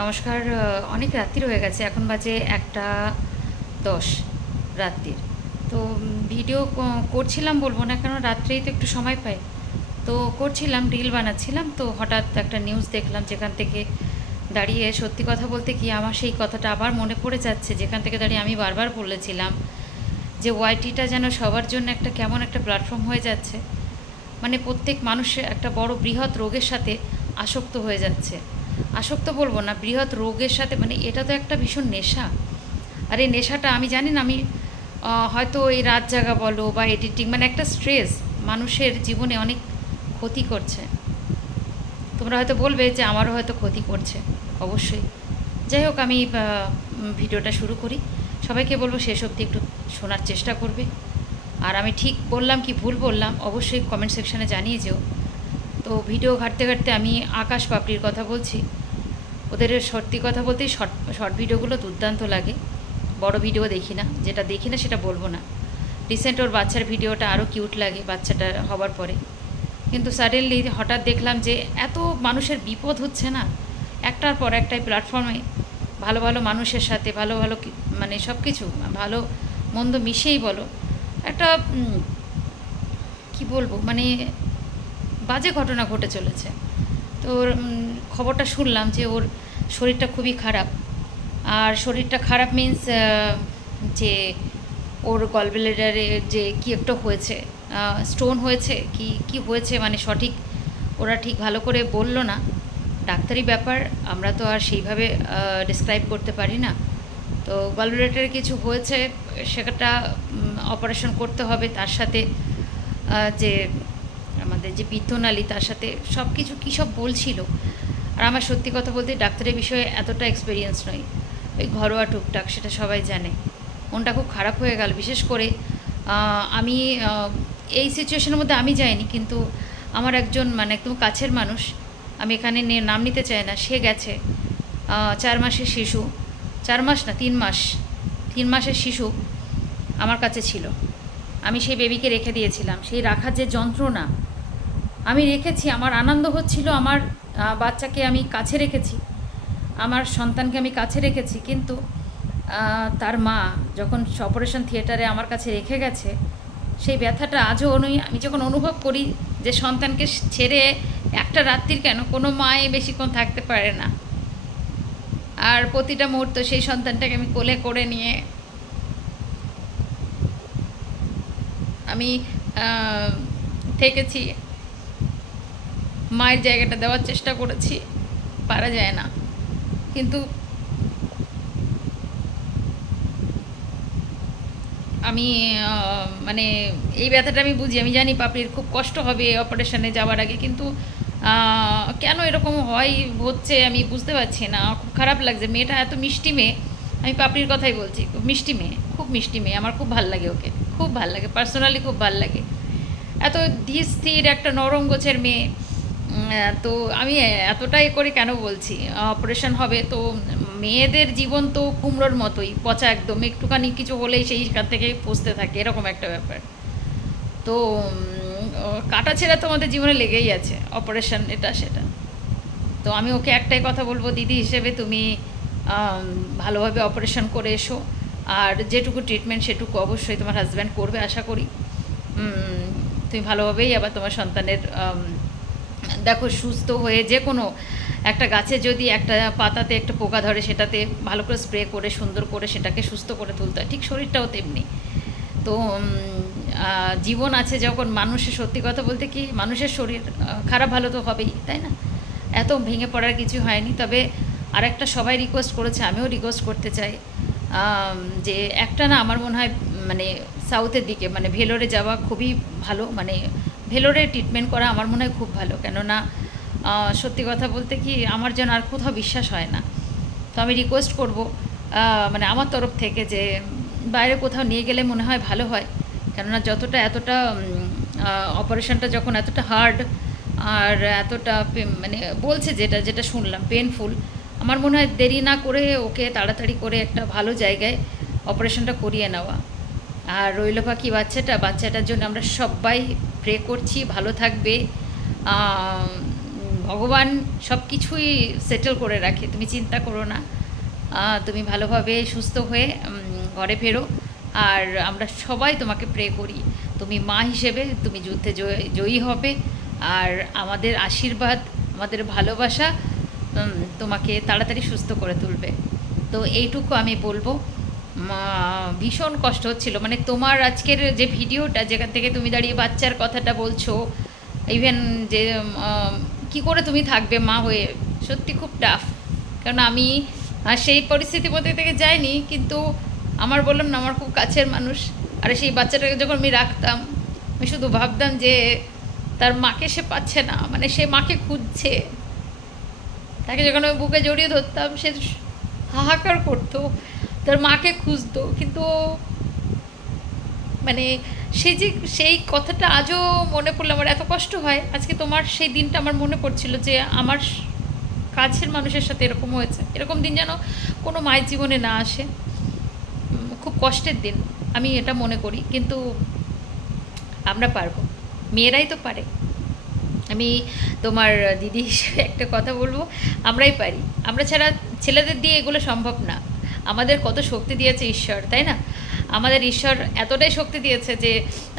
নমস্কার। অনেক রাত্রির হয়ে গেছে, এখন বাজে 1:10 রাত্রির। তো ভিডিও করছিলাম, বলবো না কেন, রাত্রেই তো একটু সময় পাই, তো করছিলাম, রিল বানাচ্ছিলাম। তো হঠাৎ একটা নিউজ দেখলাম, যেখান থেকে দাঁড়িয়ে সত্যি কথা বলতে কি আমার সেই কথাটা আবার মনে পড়ে যাচ্ছে, যেখান থেকে দাঁড়িয়ে আমি বারবার বলেছিলাম যে ওয়াইটিটা যেন সবার জন্য একটা কেমন একটা প্ল্যাটফর্ম হয়ে যাচ্ছে। মানে প্রত্যেক মানুষের একটা বড় বৃহৎ রোগের সাথে আসক্ত হয়ে যাচ্ছে। আসক্ত বলবো না, বৃহৎ রোগের সাথে, মানে এটা তো একটা ভীষণ নেশা। আর এই নেশাটা আমি জানি না, আমি হয়তো এই রাত জাগা বলো বা এডিটিং, মানে একটা স্ট্রেস মানুষের জীবনে অনেক ক্ষতি করছে। তোমরা হয়তো বলবে যে আমারও হয়তো ক্ষতি করছে, অবশ্যই। যাই হোক, আমি ভিডিওটা শুরু করি। সবাইকে বলবো শেষ অবধি একটু শোনার চেষ্টা করবে। আর আমি ঠিক বললাম কি ভুল বললাম অবশ্যই কমেন্ট সেকশানে জানিয়ে যেও। তো ভিডিও ঘাঁটতে ঘাঁটতে আমি আকাশ পাপড়ির কথা বলছি। ওদের সত্যি কথা বলতেই শর্ট শর্ট ভিডিওগুলো দুর্দান্ত লাগে। বড় ভিডিও দেখি না, যেটা দেখি না সেটা বলবো না। রিসেন্ট ওর বাচ্চার ভিডিওটা আরও কিউট লাগে বাচ্চাটা হবার পরে। কিন্তু সাডেনলি হঠাৎ দেখলাম যে এত মানুষের বিপদ হচ্ছে না, একটার পর একটাই প্ল্যাটফর্মে ভালো ভালো মানুষের সাথে ভালো ভালো মানে সব কিছু ভালো মন্দ মিশেই বলো একটা কি বলবো, মানে বাজে ঘটনা ঘটে চলেছে। তো ওর খবরটা শুনলাম যে ওর শরীরটা খুবই খারাপ। আর শরীরটা খারাপ মিন্স যে ওর গলব্লেডারে যে কী একটা হয়েছে, স্টোন হয়েছে কি কি হয়েছে, মানে সঠিক ওরা ঠিক ভালো করে বললো না। ডাক্তারি ব্যাপার, আমরা তো আর সেইভাবে ডিসক্রাইব করতে পারি না। তো গলব্লেডারে কিছু হয়েছে, সেটা অপারেশন করতে হবে। তার সাথে যে আমাদের যে বৃদ্ধনালী, তার সাথে সব কিছু কী সব বলছিল। আর আমার সত্যি কথা বলতে ডাক্তারের বিষয়ে এতটা এক্সপিরিয়েন্স নয়, ওই ঘরোয়া টুকটাক সেটা সবাই জানে। মনটা খুব খারাপ হয়ে গেল, বিশেষ করে আমি এই সিচুয়েশনের মধ্যে আমি যাইনি, কিন্তু আমার একজন মানে একদম কাছের মানুষ, আমি এখানে নাম নিতে চাই না, সে গেছে। 4 মাসের শিশু, 4 মাস না 3 মাস, 3 মাসের শিশু আমার কাছে ছিল। আমি সেই বেবিকে রেখে দিয়েছিলাম। সেই রাখার যে যন্ত্রণা, আমি রেখেছি, আমার আনন্দ হচ্ছিল, আমার বাচ্চাকে আমি কাছে রেখেছি, আমার সন্তানকে আমি কাছে রেখেছি, কিন্তু তার মা যখন অপারেশন থিয়েটারে আমার কাছে রেখে গেছে, সেই ব্যথাটা আজও আমি যখন অনুভব করি যে সন্তানকে ছেড়ে একটা রাত্রির কেন কোনো মায়ে বেশিক্ষণ থাকতে পারে না। আর প্রতিটা মুহূর্ত সেই সন্তানটাকে আমি কোলে করে নিয়ে আমি থেকেছি, মায়ের জায়গাটা দেওয়ার চেষ্টা করেছি, পারা যায় না। কিন্তু আমি মানে এই ব্যথাটা আমি বুঝি, আমি জানি পাপড়ির খুব কষ্ট হবে অপারেশনে যাওয়ার আগে, কিন্তু কেন এরকম হচ্ছে আমি বুঝতে পারছি না। খুব খারাপ লাগছে, মেয়েটা এত মিষ্টি মেয়ে, আমি পাপড়ির কথাই বলছি, খুব মিষ্টি মেয়ে, খুব মিষ্টি মেয়ে, আমার খুব ভাল লাগে ওকে, খুব ভাল লাগে, পার্সোনালি খুব ভাল লাগে। এত ধীর স্থির একটা নরম গোছের মেয়ে। তো আমি এতটাই করে কেন বলছি, অপারেশন হবে তো মেয়েদের জীবন তো কুমড়োর মতোই পচা, একদম একটুখানি কিছু হলেই সেইখান থেকে পচতে থাকে, এরকম একটা ব্যাপার। তো কাটা ছেঁড়া তো আমাদের জীবনে লেগেই আছে, অপারেশন এটা সেটা। তো আমি ওকে একটাই কথা বলবো, দিদি হিসেবে তুমি ভালোভাবে অপারেশন করে এসো। আর যেটুকু ট্রিটমেন্ট সেটুকু অবশ্যই তোমার হাজব্যান্ড করবে আশা করি। তুমি ভালোভাবেই আবার তোমার সন্তানের দেখো সুস্থ হয়ে, যে কোনো একটা গাছে যদি একটা পাতাতে একটা পোকা ধরে, সেটাতে ভালো করে স্প্রে করে সুন্দর করে সেটাকে সুস্থ করে তুলতে হয়, ঠিক শরীরটাও তেমনি। তো জীবন আছে যখন, মানুষের সত্যি কথা বলতে কি মানুষের শরীর খারাপ ভালো তো হবেই, তাই না? এত ভেঙে পড়ার কিছু হয়নি। তবে আরেকটা সবাই রিকোয়েস্ট করেছে, আমিও রিকোয়েস্ট করতে চাই, যে একটা না আমার মনে হয় মানে সাউথের দিকে মানে ভেলোরে যাওয়া খুবই ভালো, মানে ভেলোরে ট্রিটমেন্ট করা আমার মনে হয় খুব ভালো। কেননা সত্যি কথা বলতে কি আমার যেন আর কোথাও বিশ্বাস হয় না। তো আমি রিকোয়েস্ট করব মানে আমার তরফ থেকে, যে বাইরে কোথাও নিয়ে গেলে মনে হয় ভালো হয়। কেননা যতটা এতটা অপারেশনটা যখন এতটা হার্ড আর এতটা মানে বলছে, যেটা যেটা শুনলাম পেনফুল, আমার মনে হয় দেরি না করে ওকে তাড়াতাড়ি করে একটা ভালো জায়গায় অপারেশনটা করিয়ে নেওয়া। আর রইল পাখি বাচ্চাটার জন্য আমরা সবাই প্রে করছি ভালো থাকবে, ভগবান সব কিছুই সেটেল করে রাখে, তুমি চিন্তা করো না। তুমি ভালোভাবে সুস্থ হয়ে ঘরে ফেরো। আর আমরা সবাই তোমাকে প্রে করি, তুমি মা হিসেবে তুমি যুদ্ধে জয়ী হবে। আর আমাদের আশীর্বাদ, আমাদের ভালোবাসা তোমাকে তাড়াতাড়ি সুস্থ করে তুলবে। তো এইটুকু আমি বলবো। ভীষণ কষ্ট হচ্ছিল, মানে তোমার আজকের যে ভিডিওটা, যেখান থেকে তুমি দাঁড়িয়ে বাচ্চার কথাটা বলছো, ইভেন যে কি করে তুমি থাকবে মা হয়ে, সত্যি খুব টাফ। কারণ আমি সেই পরিস্থিতির মধ্যে থেকে যাইনি, কিন্তু আমার বললাম না, আমার খুব কাছের মানুষ। আর সেই বাচ্চাটাকে যখন আমি রাখতাম, আমি শুধু ভাবতাম যে তার মাকে সে পাচ্ছে না, মানে সে মাকে খুঁজছে। তাকে যখন আমি বুকে জড়িয়ে ধরতাম, সে হাহাকার করতো, তার মাকে খুঁজতো। কিন্তু মানে সে যে সেই কথাটা আজও মনে পড়লে আমার এত কষ্ট হয়। আজকে তোমার সেই দিনটা আমার মনে পড়ছিল যে আমার কাছের মানুষের সাথে এরকম হয়েছে। এরকম দিন যেন কোনো মায়ের জীবনে না আসে, খুব কষ্টের দিন আমি এটা মনে করি। কিন্তু আমরা পারবো, মেয়েরাই তো পারে। আমি তোমার দিদি হিসেবে একটা কথা বলবো, আমরাই পারি। আমরা ছাড়া ছেলেদের দিয়ে এগুলো সম্ভব না। আমাদের কত শক্তি দিয়েছে ঈশ্বর, তাই না? আমাদের ঈশ্বর এতটাই শক্তি দিয়েছে যে,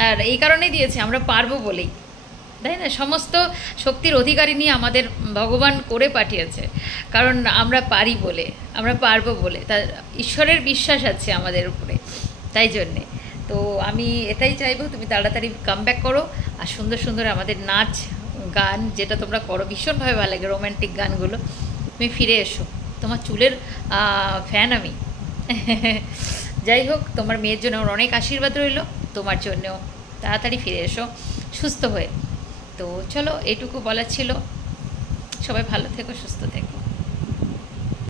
আর এই কারণেই দিয়েছে আমরা পারবো বলেই, তাই না? সমস্ত শক্তির অধিকারী নিয়ে আমাদের ভগবান করে পাঠিয়েছে, কারণ আমরা পারি বলে, আমরা পারবো বলে। তা ঈশ্বরের বিশ্বাস আছে আমাদের উপরে, তাই জন্যে। তো আমি এটাই চাইবো তুমি তাড়াতাড়ি কামব্যাক করো। আর সুন্দর সুন্দর আমাদের নাচ গান, যেটা তোমরা করো ভীষণভাবে ভালো লাগে, রোম্যান্টিক গানগুলো, তুমি ফিরে এসো। তোমার চুলের ফ্যান আমি। যাই হোক, তোমার মেয়ের জন্য ওর অনেক আশীর্বাদ রইল, তোমার জন্যও তাড়াতাড়ি ফিরে এসো সুস্থ হয়ে। তো চলো, এটুকু বলার ছিল। সবাই ভালো থেকো, সুস্থ থেকো।